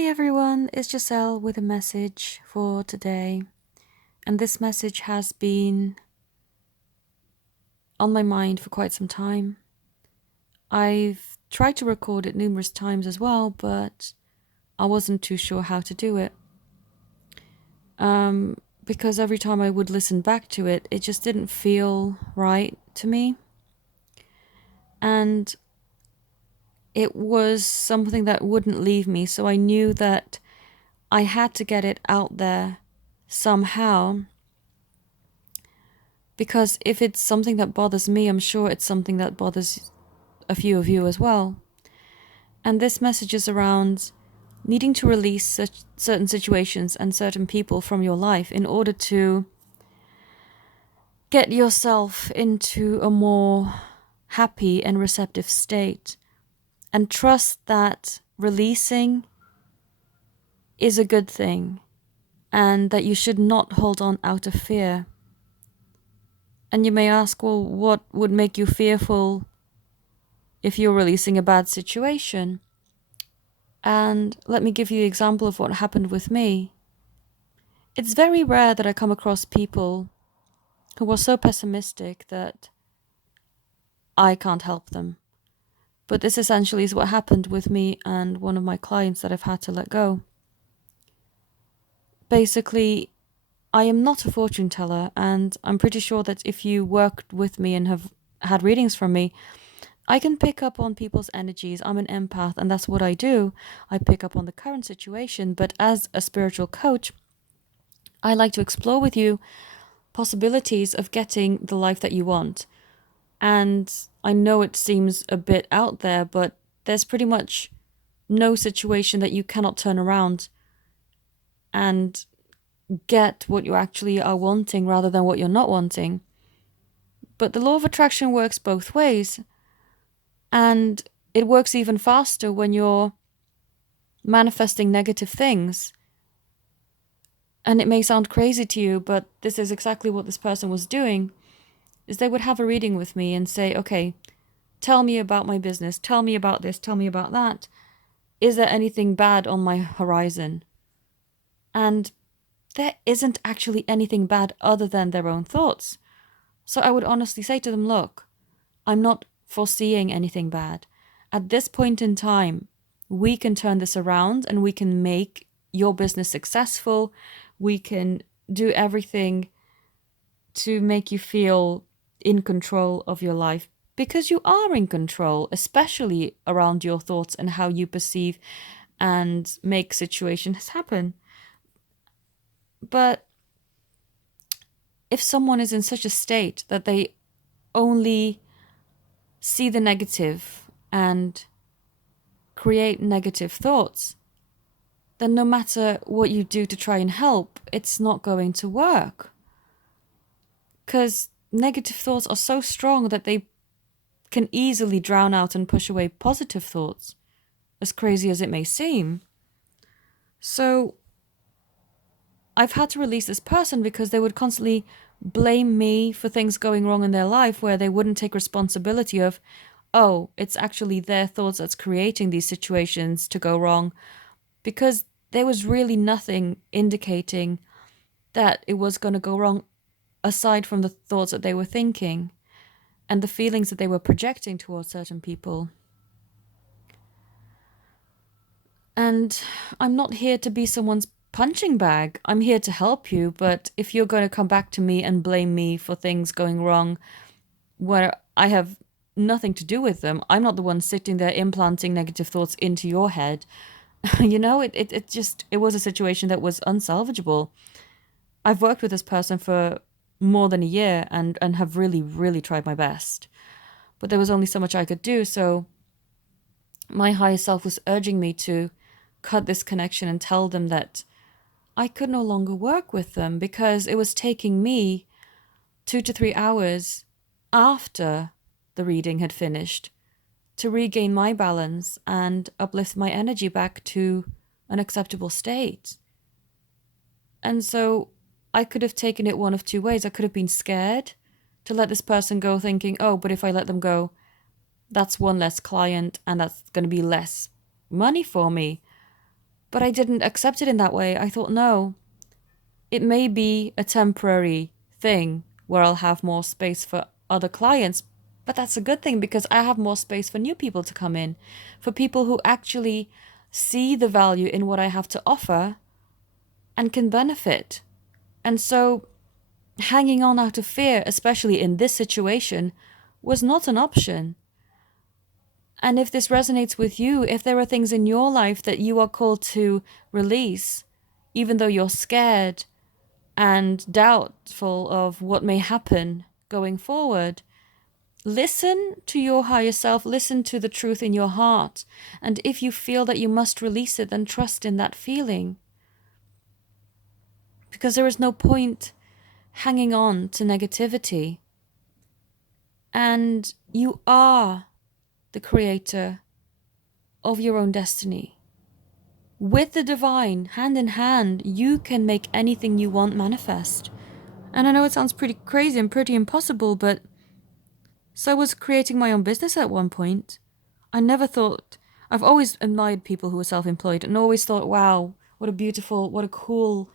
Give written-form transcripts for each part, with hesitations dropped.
Hi everyone, it's Giselle with a message for today. And this message has been on my mind for quite some time. I've tried to record it numerous times as well, but I wasn't too sure how to do it. Because every time I would listen back to it, it just didn't feel right to me. And it was something that wouldn't leave me, so I knew that I had to get it out there somehow. Because if it's something that bothers me, I'm sure it's something that bothers a few of you as well. And this message is around needing to release certain situations and certain people from your life in order to get yourself into a more happy and receptive state. And trust that releasing is a good thing and that you should not hold on out of fear. And you may ask, well, what would make you fearful if you're releasing a bad situation? And let me give you an example of what happened with me. It's very rare that I come across people who are so pessimistic that I can't help them. But this essentially is what happened with me and one of my clients that I've had to let go. Basically, I am not a fortune teller, and I'm pretty sure that if you worked with me and have had readings from me, I can pick up on people's energies. I'm an empath, and that's what I do. I pick up on the current situation, but as a spiritual coach, I like to explore with you possibilities of getting the life that you want. And I know it seems a bit out there, but there's pretty much no situation that you cannot turn around and get what you actually are wanting rather than what you're not wanting. But the law of attraction works both ways, and it works even faster when you're manifesting negative things. And it may sound crazy to you, but this is exactly what this person was doing, is they would have a reading with me and say, okay, tell me about my business, tell me about this, tell me about that. Is there anything bad on my horizon? And there isn't actually anything bad other than their own thoughts. So I would honestly say to them, look, I'm not foreseeing anything bad. At this point in time, we can turn this around and we can make your business successful. We can do everything to make you feel in control of your life, because you are in control, especially around your thoughts and how you perceive and make situations happen. But if someone is in such a state that they only see the negative and create negative thoughts, then no matter what you do to try and help, it's not going to work. Because negative thoughts are so strong that they can easily drown out and push away positive thoughts, as crazy as it may seem. So I've had to release this person because they would constantly blame me for things going wrong in their life, where they wouldn't take responsibility of, oh, it's actually their thoughts that's creating these situations to go wrong, because there was really nothing indicating that it was going to go wrong aside from the thoughts that they were thinking and the feelings that they were projecting towards certain people. And I'm not here to be someone's punching bag. I'm here to help you, but if you're going to come back to me and blame me for things going wrong where I have nothing to do with them, I'm not the one sitting there implanting negative thoughts into your head. It was a situation that was unsalvageable. I've worked with this person for more than a year and have really, really tried my best. But there was only so much I could do, so my higher self was urging me to cut this connection and tell them that I could no longer work with them because it was taking me 2 to 3 hours after the reading had finished to regain my balance and uplift my energy back to an acceptable state. And so I could have taken it one of two ways. I could have been scared to let this person go, thinking, oh, but if I let them go, that's one less client and that's going to be less money for me. But I didn't accept it in that way. I thought, no, it may be a temporary thing where I'll have more space for other clients, but that's a good thing because I have more space for new people to come in, for people who actually see the value in what I have to offer and can benefit. And so hanging on out of fear, especially in this situation, was not an option. And if this resonates with you, if there are things in your life that you are called to release, even though you're scared and doubtful of what may happen going forward, listen to your higher self, listen to the truth in your heart. And if you feel that you must release it, then trust in that feeling. Because there is no point hanging on to negativity. And you are the creator of your own destiny. With the divine, hand in hand, you can make anything you want manifest. And I know it sounds pretty crazy and pretty impossible, but so was creating my own business at one point. I never thought, I've always admired people who are self-employed and always thought, wow, what a cool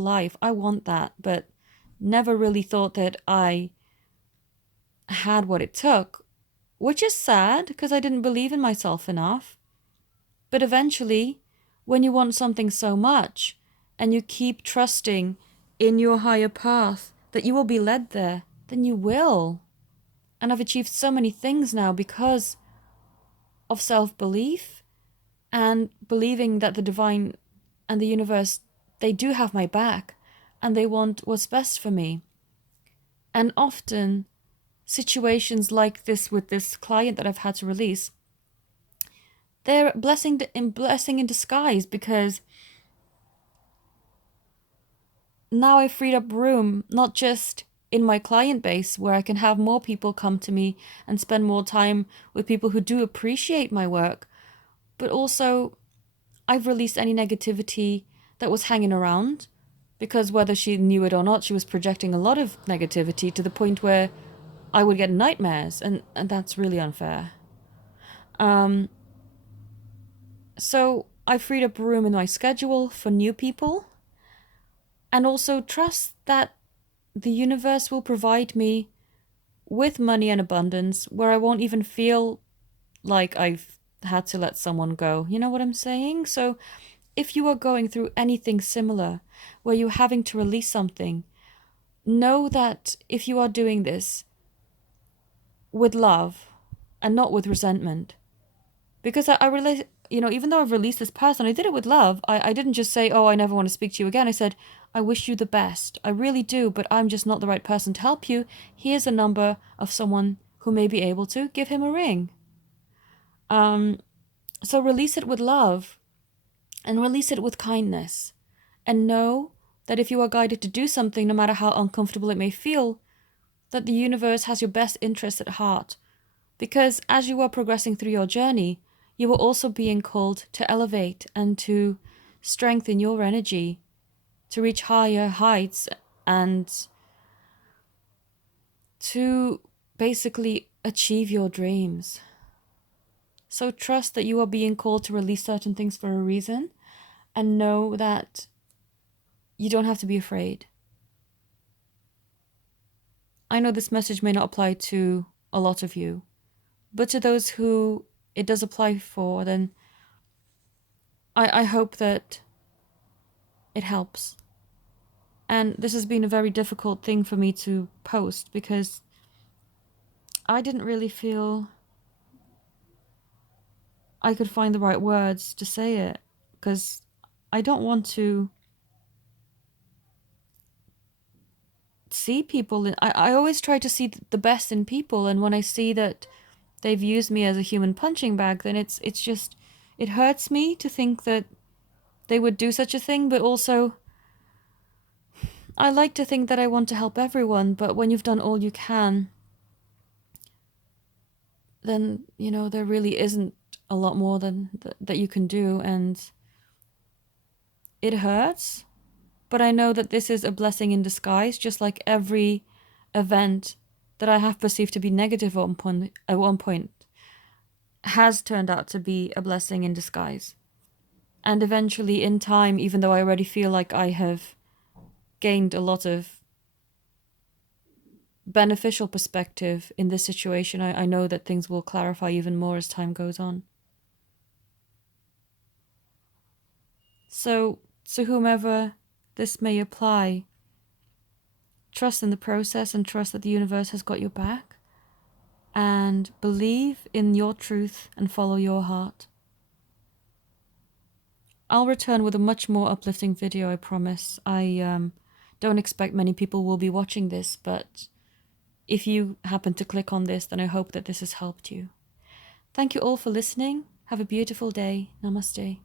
life. I want that, but never really thought that I had what it took, which is sad because I didn't believe in myself enough. But eventually, when you want something so much and you keep trusting in your higher path that you will be led there, then you will. And I've achieved so many things now because of self-belief and believing that the divine and the universe, they do have my back and they want what's best for me. And often situations like this with this client that I've had to release, they're blessing in disguise because now I've freed up room, not just in my client base where I can have more people come to me and spend more time with people who do appreciate my work, but also I've released any negativity that was hanging around because whether she knew it or not, she was projecting a lot of negativity to the point where I would get nightmares, and that's really unfair. So I freed up room in my schedule for new people and also trust that the universe will provide me with money and abundance where I won't even feel like I've had to let someone go. You know what I'm saying? So if you are going through anything similar where you're having to release something, know that if you are doing this with love and not with resentment, because I really, even though I've released this person, I did it with love. I didn't just say, oh, I never want to speak to you again. I said, I wish you the best. I really do, but I'm just not the right person to help you. Here's a number of someone who may be able to. Give him a ring. So release it with love and release it with kindness. And know that if you are guided to do something, no matter how uncomfortable it may feel, that the universe has your best interest at heart. Because as you are progressing through your journey, you are also being called to elevate and to strengthen your energy, to reach higher heights and to basically achieve your dreams. So trust that you are being called to release certain things for a reason, and know that you don't have to be afraid. I know this message may not apply to a lot of you, but to those who it does apply for, then I hope that it helps. And this has been a very difficult thing for me to post because I didn't really feel I could find the right words to say it, because I don't want to see people. I always try to see the best in people, and when I see that they've used me as a human punching bag, then it's just, it hurts me to think that they would do such a thing. But also, I like to think that I want to help everyone, but when you've done all you can, then, there really isn't a lot more than that you can do, and it hurts. But I know that this is a blessing in disguise, just like every event that I have perceived to be negative at one point has turned out to be a blessing in disguise. And eventually, in time, even though I already feel like I have gained a lot of beneficial perspective in this situation, I know that things will clarify even more as time goes on. So, to whomever this may apply, trust in the process and trust that the universe has got your back. And believe in your truth and follow your heart. I'll return with a much more uplifting video, I promise. I don't expect many people will be watching this, but if you happen to click on this, then I hope that this has helped you. Thank you all for listening. Have a beautiful day. Namaste.